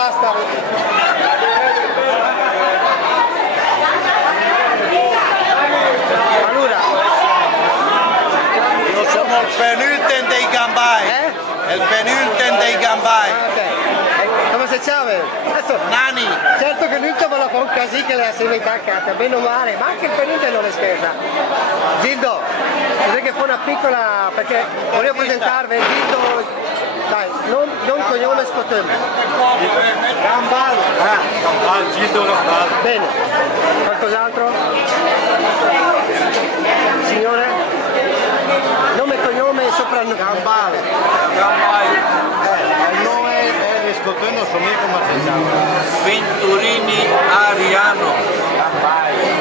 basta. Allora. Io sono il penultimo dei Gambai. Il penultimo dei Gambai. Come si chiama? Nani. Certo che l'ultimo la fa un casino che la si mette a casa, bene o male, ma anche il penultimo non è scherza. Gildo, vorrei che fa una piccola, perché volevo presentarvi, Gildo, dai, non cognome Scotum. Gambal. Gambal, Gildo Gambal. Bene, qualcos'altro? Signore? Nome e cognome e soprannome? Gambal. Gambal. Il nome è Scotum, non so mica come si chiama. Venturini Ariano.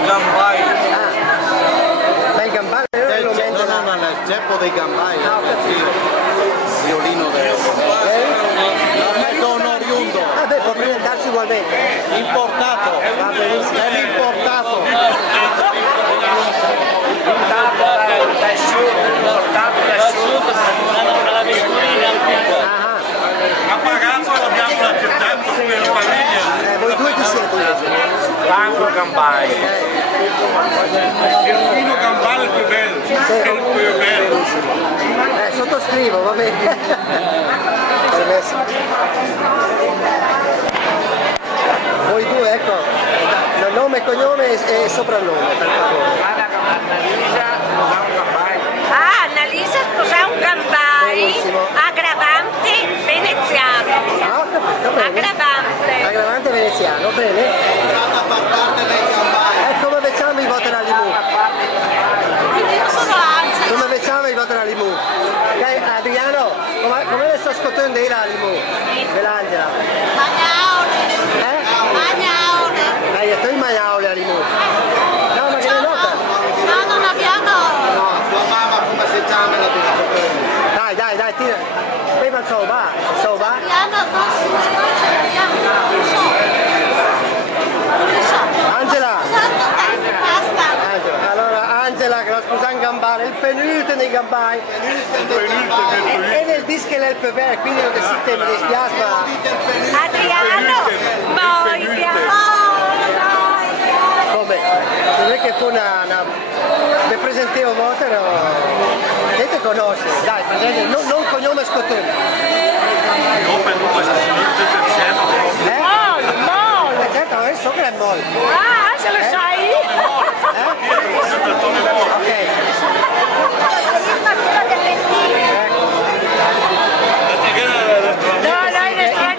Gambai. Ma il gambale non è il ceppo dei Gambai. Violino del non oriundo. Vabbè, può presentarsi ugualmente. Importato. Va benissimo. È l'importato. La vetturina antica. Ha pagato e l'abbiamo accettato come famiglia. Voi due chi siete? Franco Gambai. Il fino Gambai è il più bello. È il più bello. Sottoscrivo, va bene. Permesso. Voi due, ecco, nome, cognome e soprannome, per favore. Annalisa sposa un Gambai, aggravante veneziano. Ah, ho capito, bene. Aggravante. Aggravante veneziano, bene. E come facciamo i voti alla Limù? Io sono Angela. Come facciamo i voti alla Limù? Adriano, come sto ascoltando la Limù? Dell'Angela. Magnaone. Magnaone. Tu Magnaole alla Limù. No, ma che ne nota? No, non abbiamo. No, tua mamma come si chiama la tua? Dai, tira. Prima il soba. Angela. Allora, Angela che la sposa in gambale, il penultimo dei gambai. E nel disco è il pebè, quindi non esiste, mi dispiace, ma... Adriano. Poi Come? Non è che fu una... Le presentevo molto, no? Che te conosce? Dai, presente, non cognome Scotum. Certo, adesso che è molto. Ah, se lo sai? Ok.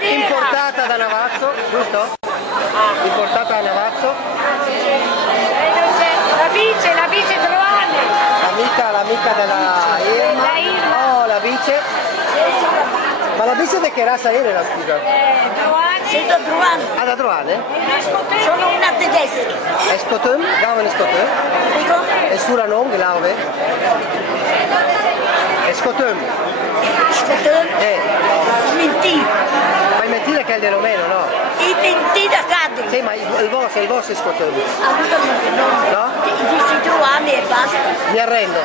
Importata da Navazzo, giusto? Importata da Navazzo. La vice Droane. L'amica della Irma. Oh, la vice. Ma la vice di che razza era, scusa? Sento Droane. Ah, da Droane? Sono una tedesca. È Scotum? Gavan è Scotum? Dico? È Suranom, Glaube? È Scotum? Scotum? Mentì. Ma il mentire che è il di Romeno, no? I mentì da cadri. Sì, ma il vostro è Scotum. No? Dici Droane e basta. Mi arrendo.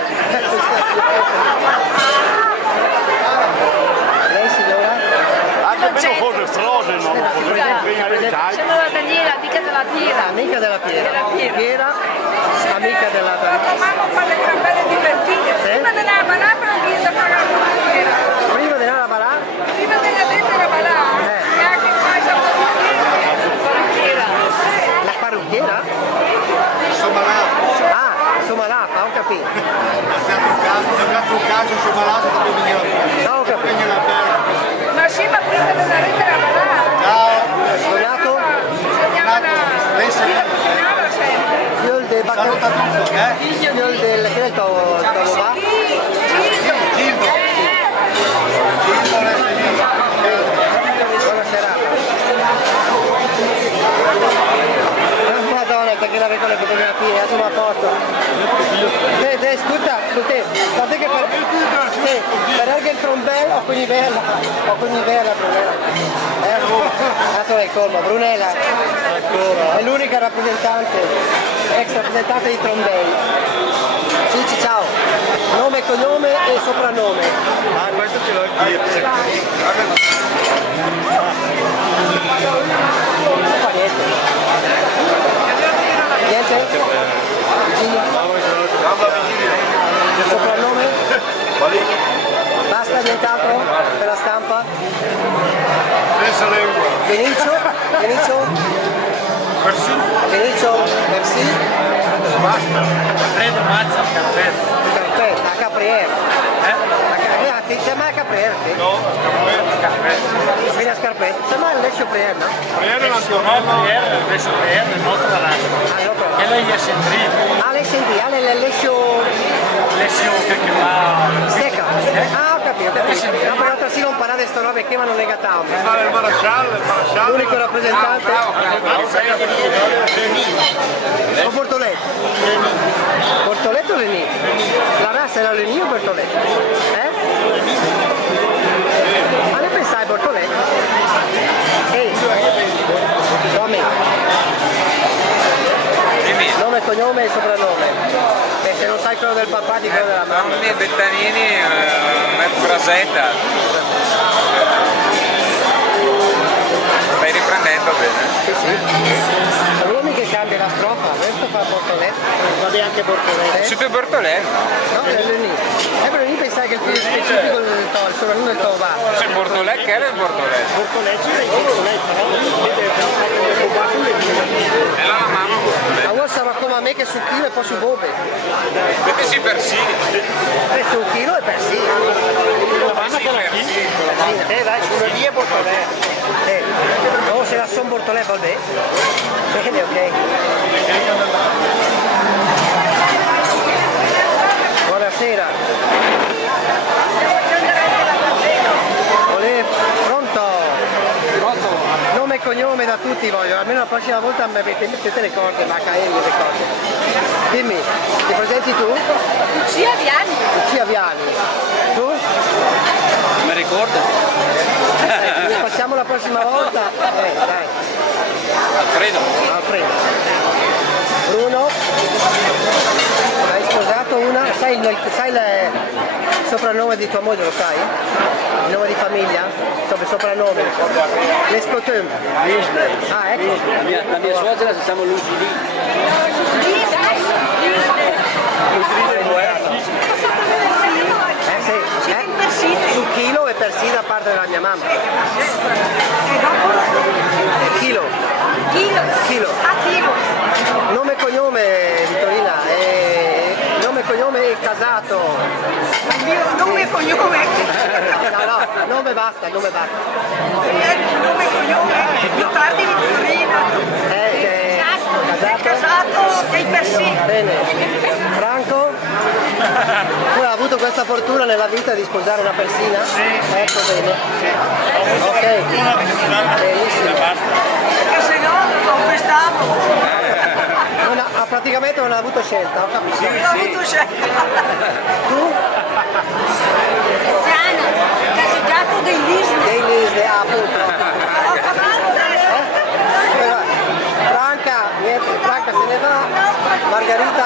Lei signora? Anche meno fuori strade, no? Sono la Daniela, amica della Piera. Amica della Piera. Piera, amica della Mamma fa le gran belle divertite. Prima della balà, però chi sta pagando la Piera. Prima di andare a Balà? Prima della lettera balà. Neanche mai la parrucchiera. La parrucchiera? Somalata. Ah, Somalata, ho capito. Abbiamo un caso Somalata che veniva. No, ho capito. Ma sì, ma prima della lettera balà. Ciao. Donato? Lei sei Fiol del saluta tutto, Fiol del... che è il tuo va? Gildo. Buona serata. Madonna, perché la regola che deve aprire, sono a posto. Ascolta, guarda che per il trombello o quindi bella Brunella. Adesso è il colmo, Brunella è l'unica rappresentante, ex rappresentante di trombelli. Sì, ciao. Nome, cognome e soprannome. Ah, questo ce l'ho anch'io. stessa lingua. Vinicio? Vinicio, Merci? Basta. Alfredo Mazza, Carpetta. Carpetta, a Capriere. Ti chiama Capriere? No, Carpetta. Quindi a Scarpetta. Sembra il Leccio Priere, no? Priere l'Antonello. Priere, invece Priere, molto barato. E lei è centrino. Ah, lei senti, ah, lei è Leccio... Leccio che va... Stecca? Ah, ho capito. No, però altro sì non parlare sto robe che ma non legata. Il maresciallo. L'unico rappresentante. O Bortoletto? Bortoletto o Leni? La razza era Leni o Bortoletto? Ma ne pensai Bortoletto? Ehi, Tommy. Nome, cognome e soprannome. E se non sai quello del papà di quello della mamma. Nonni Bettanini, frasetta. Stai riprendendo bene? Sì, sì. Sono nomi che cambia la strofa, questo fa Bortoletto, va bene anche Bortoletto. Super Bortoletto? No, è Leni. Però lì pensai che il figlio specifico il soprannome del tuo va. C'è Bortoletto, che era il Bortoletto? Bortoletto è il Bortoletto. E la mamma Ma vuoi sarà come a me che su chilo e poi su bobe? perché si persino? E su chilo e per sì. Dai, sulla via Bortoletto. Oh, se la son Bortoletto, vabbè. Bene, ok. Buonasera. Olè, pronto? Nome e cognome da tutti voglio, almeno la prossima volta mi avete tutte le corde, ma HL le cose. Dimmi, ti presenti tu? Lucia Viani. Lucia Viani. Tu? Mi ricordo? Facciamo la prossima volta? Dai. Alfredo. Alfredo. Bruno. Hai sposato una? Sai il soprannome di tua moglie, lo sai? Il nome di famiglia? Soprannome. L'escotum. Ah, ecco. La mia suocera si chiama Lucidi. Su chilo e persino da parte della mia mamma. Chilo. Nome e cognome, Vittorina. Nome e cognome casato. Il mio nome e cognome. No, nome basta. Nome e cognome. Vitardi Vittorina. Casato dei Persì. Bene. Franco? Tu hai avuto questa fortuna nella vita di sposare una persina? Sì. Ecco bene. Sì. Ok. Benissimo. Perché se no non quest'anno. Praticamente non ha avuto scelta, ho capito. Non ho avuto scelta. Tu? Diana, caseggiato dei Disney. Dei Disney, appunto. Ho parlato adesso. Franca se ne va. Margherita.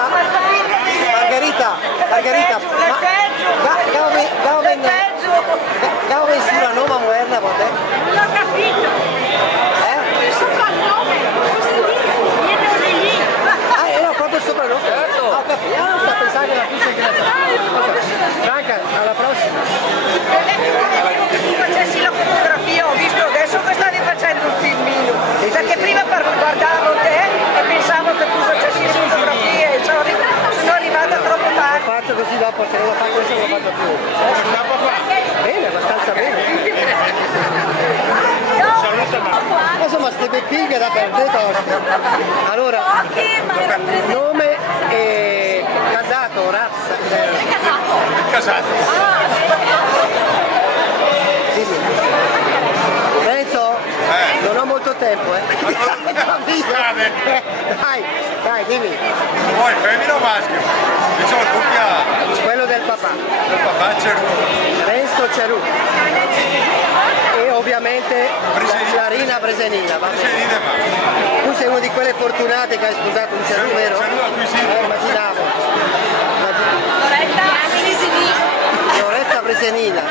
Gava in sura noma moderna, vabbè. Non ho capito. Il soprannome. Viene lì. Era proprio il soprannome? Certo. Ho capito. Sta pensando che la pista che Franca, alla prossima. Tu facessi la fotografia, ho visto adesso che stavi facendo un filmino. Perché prima guardavo te e pensavo che tu facessi le fotografie e sono arrivata troppo tardi. Lo faccio così dopo, se non lo faccio adesso non lo faccio più. Bene, abbastanza bene. Insomma, ste beccighe da perdere toste. Allora, nome e casato, razza. Casato. Dimmi. Renzo? Non ho molto tempo, Dai, dimmi. Vuoi femmina o maschio? Diciamo coppia. Quello del papà. Il papà Cerù. Renzo Cerù. E ovviamente Clarina Bresenina. Bresenina, ma. Tu sei uno di quelle fortunate che hai sposato un Cerù, vero? Cerù acquisito. Immaginavo. Loretta Bresenina.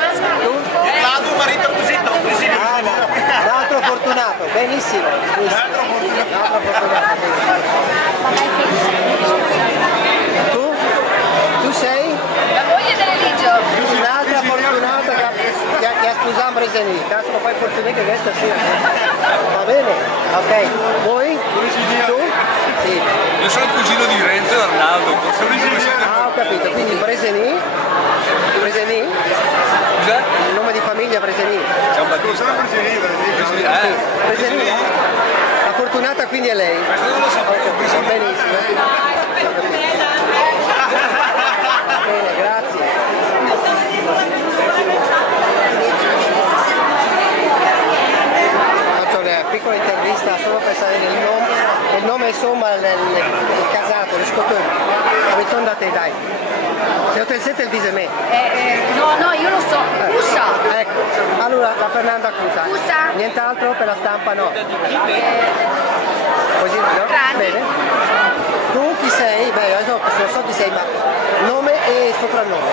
Tu? L'altro marito acquisito. Ah, no. L'altro fortunato, benissimo. L'altro fortunato. Tu sei? La moglie dell'Eligio. Un'altra fortunata che ha Susan Breseni, cazzo poi fortunati che stasera. Va bene? Ok. Voi? Tu? Sì. Io sono il cugino di Renzo e Arnaldo. Ah, ho capito, quindi Breseni? Breseni? Scusa? Il nome di famiglia Breseni. Ciao Battista. Breseni? La fortunata quindi è lei. Questo non lo sapevo. Benissimo. Bene, grazie. Faccio una piccola intervista solo per sapere il nome insomma il casato, lo scottone. Abitton da te dai. Se hotel 7 il dise me. No, io lo so. Cusa. Ecco, allora la Fernanda Cusa. Cusa. Nient'altro per la stampa no. Così no? Grandi. Bene. Tu chi sei? Beh, adesso non so chi sei, ma nome e soprannome.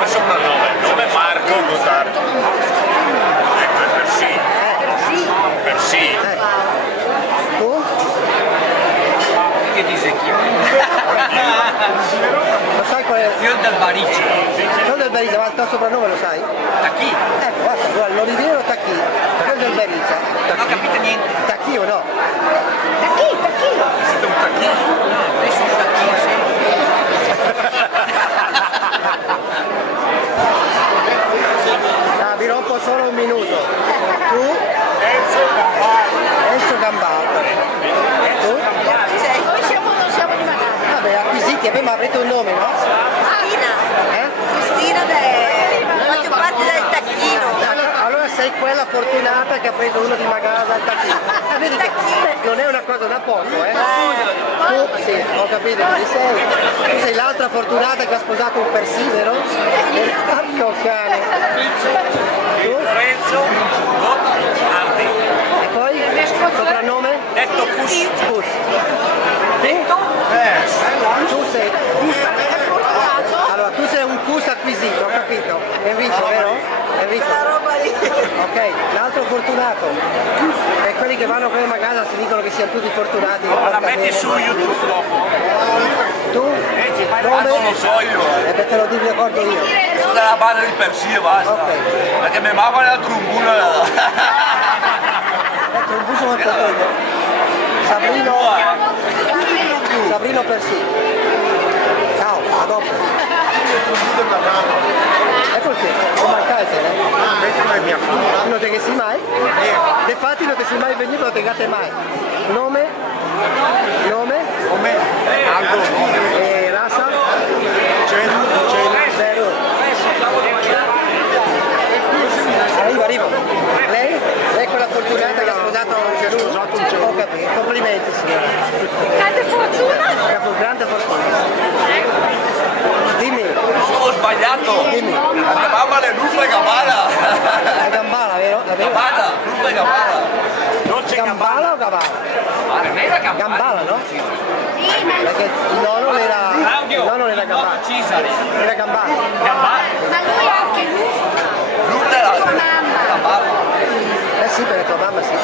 Il soprannome, il nome è Marco Gottardo. Ecco, è Persì. Persì. Tu? Che dice chi? Lo sai qual è? Fior del Barice. Fior del Berice, ma il tuo soprannome lo sai? Tacchi? Ecco, basta, guarda, lo riviene o Tacchi? Fior del Berice. Non ho capito niente. Tacchi o no? Tacchi. Siete un tacchino? Adesso un tacchino, sì. Ah, vi rompo solo un minuto. Tu? Enzo Gambale. Tu? Non siamo di Magana. Vabbè, acquisiti, ma avrete un nome, no? Cristina faccio parte del tacchino. Allora sei quella fortunata che ha preso uno di Magasa al tacchino. Vedi che non è una cosa da poco, Tu sì, ho capito chi sei. Tu sei l'altra fortunata che ha sposato un Persì, vero? Porco cane. Tu? Lorenzo Gottardi. E poi? Soprannome? Detto Cus. Cus. Tu sei? Allora, tu sei un Cus acquisito, ho capito. Enrico, vero? Enrico. Ok, l'altro fortunato. E quelli che vanno come Magasa si dicono che siano tutti fortunati. La metti su YouTube dopo. Tu? Non lo so io. E te lo ricordo io. Sono dalla banda di Persì e basta. Ok. Perché mi mamma la trombuna. Ecco, un buso molto bello. Sabrino Persì. Ciao, a dopo. E perché? Non mancate, non te che sei mai? Infatti non ti sei mai venuto, non te che mai. Nome? Aldo. E razza? Zero. Arrivo. Lei è quella fortunata che ha sposato un ceruto? Ho capito, complimenti signora. Grande fortuna. Grande fortuna. Dimmi. Sono sbagliato. Dimmi. La mamma le Ruffa e Gabbana. È Gambala, vero? È vero? Gabbana, Ruffa e Gabbana. Gambala o Gabala? Non era Gabbana. Gambala, no? Perché il nonno era Gambala. Cesare. Era Gambala. Ma lui ha anche lui. Ruffa e Sua mamma. Gabbana. Eh sì, perché tua mamma sì.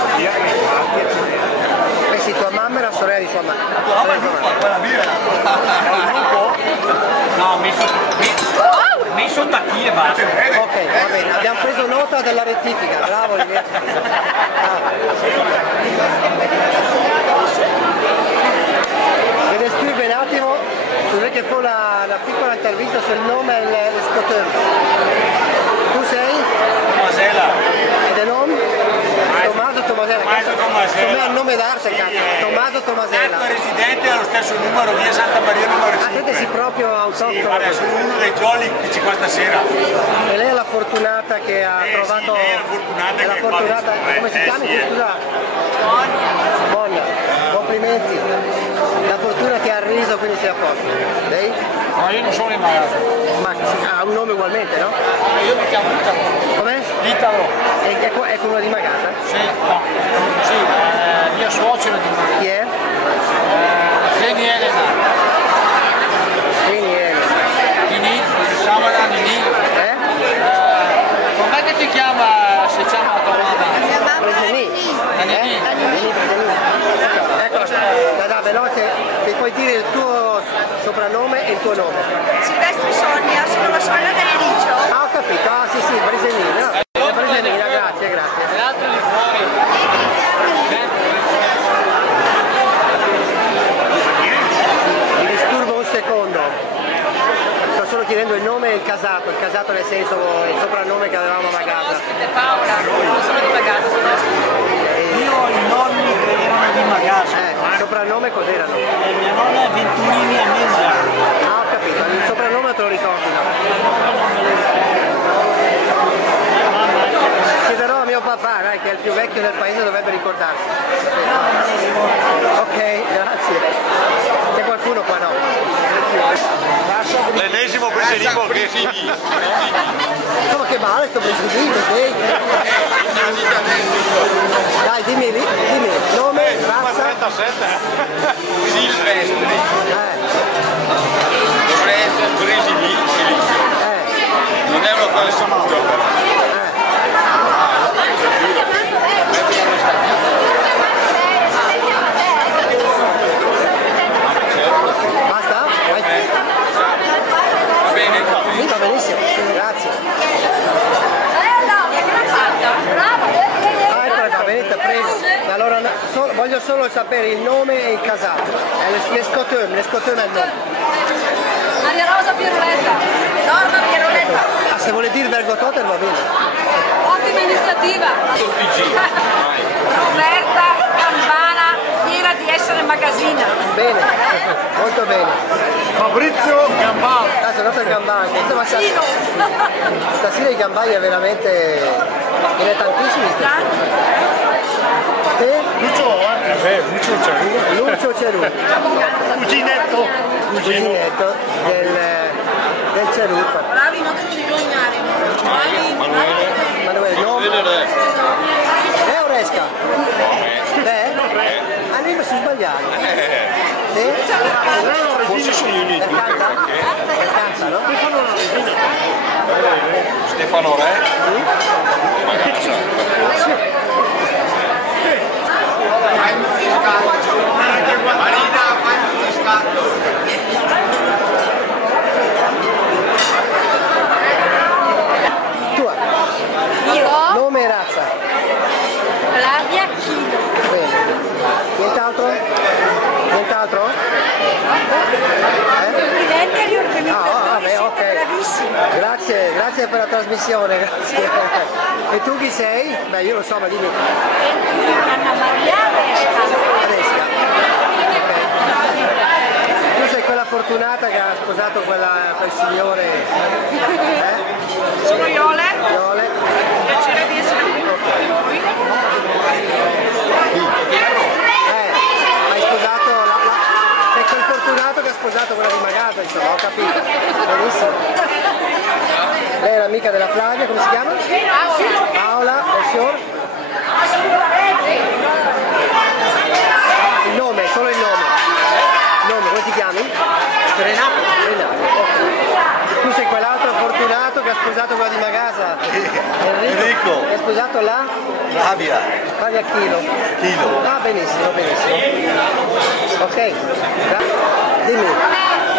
Eh sì, tua mamma era sorella di sua mamma. Tua mamma è Ruffa, quella mia. No, messo tacchi e basta. Ok, va bene, abbiamo preso nota della rettifica, bravo Olivier. Mi descrive un attimo, vorrei che fa una piccola intervista sul nome e lo scottone. Tu sei? Tomasella. Ed è nome? Tommaso Tomasella. Come ha nome d'arte, cazzo. Tommaso Tomasella. Residente allo stesso numero, via Santa Maria numero 5. Siete sì proprio autoctono. Sono uno dei jolly che ci qua stasera. E lei è la fortunata che ha trovato... sì, lei è la fortunata è la che fortunata... qua Come si chiama? sì. Scusa. Monia. Complimenti. La fortuna ti ha arriso, quindi sei a posto. Lei? Ma io non sono in Magasa. Ma ha un nome ugualmente, no? Io mi chiamo Italo. Com'è? Italo. È quello di Magasa? Sì, no. Sì, mia suocera di Magasa. Chi è? Zeni Elena. Quindi è... Nini, Samara, Nini. Com'è che ti chiama se chiama la tua mamma? Preseni. Nini. Preseni. Ecco, dai, veloce, mi puoi dire il tuo soprannome e il tuo nome? Silvestri Sonia, sono la sorella del Licio. Ah, ho capito, ah sì, Preseni, no? il casato nel senso il soprannome che avevamo a Magasa. Ospite Paola, non sono di Magasa, sono ospite. Io ho i nonni che erano di Magasa. Il soprannome cos'erano? Mia nonna è Venturini a Mesa. Ah, ho capito, il soprannome te lo ricordi, no? Chiederò a mio papà, dai, che è il più vecchio del paese, dovrebbe ricordarsi. Ok, grazie. C'è qualcuno qua, no? L'ennesimo preserino che Insomma, che male sto presidente, ok? Dai, dimmi nome, razza. 37. Silvestri. Dovrei essere presidente. Non è una cosa saputa. Basta? Va bene? Sì, va benissimo, grazie. Ah, eccola qua, venite, prego. Allora, voglio solo sapere il nome e il casato. L'escoteum è il nome. Maria Rosa Pieroletta, Norma Pieroletta. Ah, se vuole dire Vergo Totem va bene. Ottima iniziativa. Roberta Campana, fiera di essere magazzina. Bene, molto bene. Fabrizio Gambale. Ah, sono andato al Gambale. Insomma, stasera i Gambali è veramente... ce ne tantissimi. E? Lucio Cerulo. Lucio Cerulo. Cuginetto. Cuginetto del Cerulo. Bravi, non devo dirognare. Manuele, nome? È Oresca? Ah, noi mi sono sbagliato. Forse sono gli uniti. Canta, no? Stefano Re. Magasa. Marina, fai un scatto. Tua. Io? Nome e razza. Flavia Chilo. Bene. Nient'altro? Nient'altro? Complimenti agli organizzatori, vabbè, siete ok. bravissimi. Grazie per la trasmissione, grazie. E tu chi sei? Beh, io lo so, ma dimmi. Anna Maria Resca. Resca. Tu sei quella fortunata che ha sposato quel signore. Sono Iole, Iole. piacere di essere qui. Hai sposato sei quel fortunato che ha sposato quella di Magasa, insomma, ho capito. Benissimo. Lei è l'amica della Flavia, come si chiama? Paola, Oscior. Il nome, solo il nome. Il nome, come ti chiami? Renato. Ok. Tu sei quell'altro fortunato che ha sposato quella di Magasa. Enrico. Che ha sposato la? Flavia. Flavia Chilo. Ah, benissimo, benissimo. Ok. Dimmi.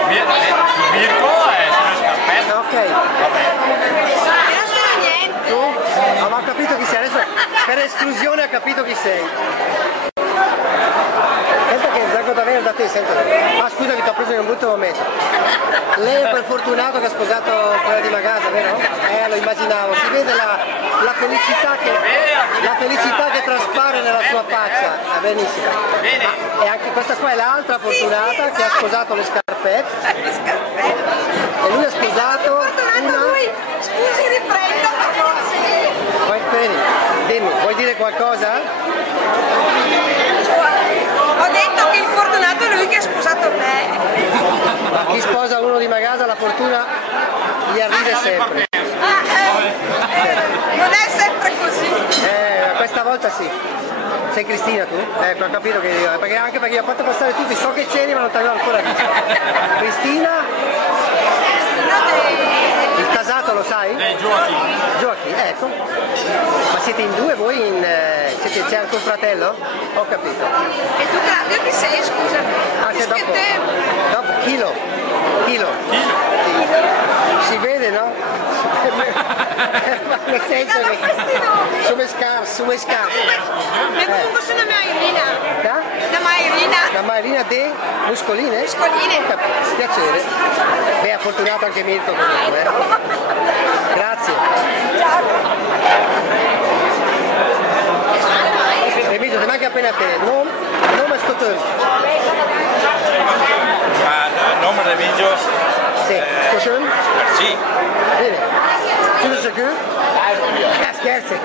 Mirko è sulle scarpette. Ok. Non so niente. Tu? Ah, ma ho capito chi sei, adesso per esclusione ha capito chi sei. Senta che Zacco Tavera da te, senta. Ah, scusa che ti ho preso in un brutto momento. Lei è quel fortunato che ha sposato quella di Magasa, vero? Lo immaginavo, si vede la felicità che traspare nella sua faccia. Benissimo. E anche questa qua è l'altra fortunata che ha sposato le scarpette. E lui ha sposato una... Scusi, riprendo. Dimmi, vuoi dire qualcosa? Ho detto che il fortunato è lui che ha sposato me. Ma chi sposa uno di Magasa la fortuna gli arriva sempre. Non è sempre così. Questa volta sì. Sei Cristina tu? Ho capito che anche perché ho fatto passare tutti, so che c'eri ma non ti avevo ancora visto. Cristina? Il casato lo sai? Giochi, ecco. Ma siete in due voi? C'è anche un fratello? Ho capito. E tu Claudio chi sei, scusa? Anche dopo. Chilo. Sì. Si vede, no? Nel senso che sulle scarpe. Ne comunque sono Mairina. Da? Da Mairina. La Marina de Muscoline? Muscoline. Piacere. Beh, ha fortunato anche Mirko comunque. Grazie. Remigio, ti manca appena a te. Nome Scotum. Nome Remigio. Sì, Scotum. Merci. Bene. Tutto sicuro? Scherzi.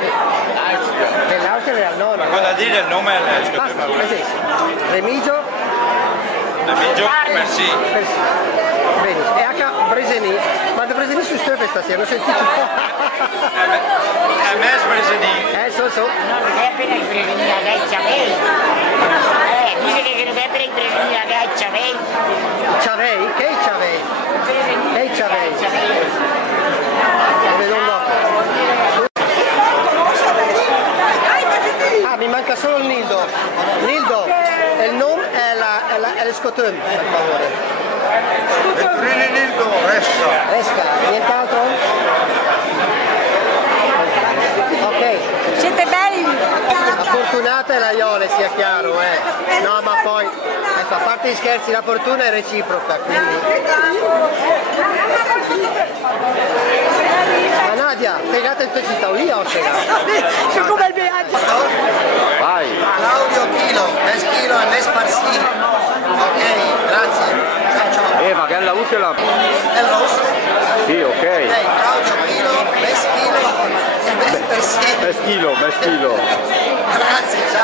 Nell'Austria era il nonno. Cosa dire il nome? Basta, Remigio. Remigio, merci. Benissimo. E H. Breseni. Ma da Breseni su Stefe stasera, non sentito? MS Breseni. So. Non è appena il prevenire, lei c'avei. Dice che non è appena il prevenire, lei c'avei. C'avei? Che c'avei? Che c'avei? Ah, mi manca solo il Nildo. Nildo, il nome è l'Escotum, per favore. Venturini Nildo, Resca. Resca, nient'altro? Ok. Siete belli. La fortunata è la Iole, sia chiaro, No, ma poi, a parte gli scherzi, la fortuna è reciproca, quindi. Ma Nadia, pegate il tuo città lì o Sono come il viaggio. Vai. Claudio Chilo, mes Chilo e mes Parsi. Ok, grazie. Ciao. Ma che è la utile? È rosso. Sì, ok. Claudio Chilo, mes Chilo e mes Parsi. Meschilo. Grazie, ciao.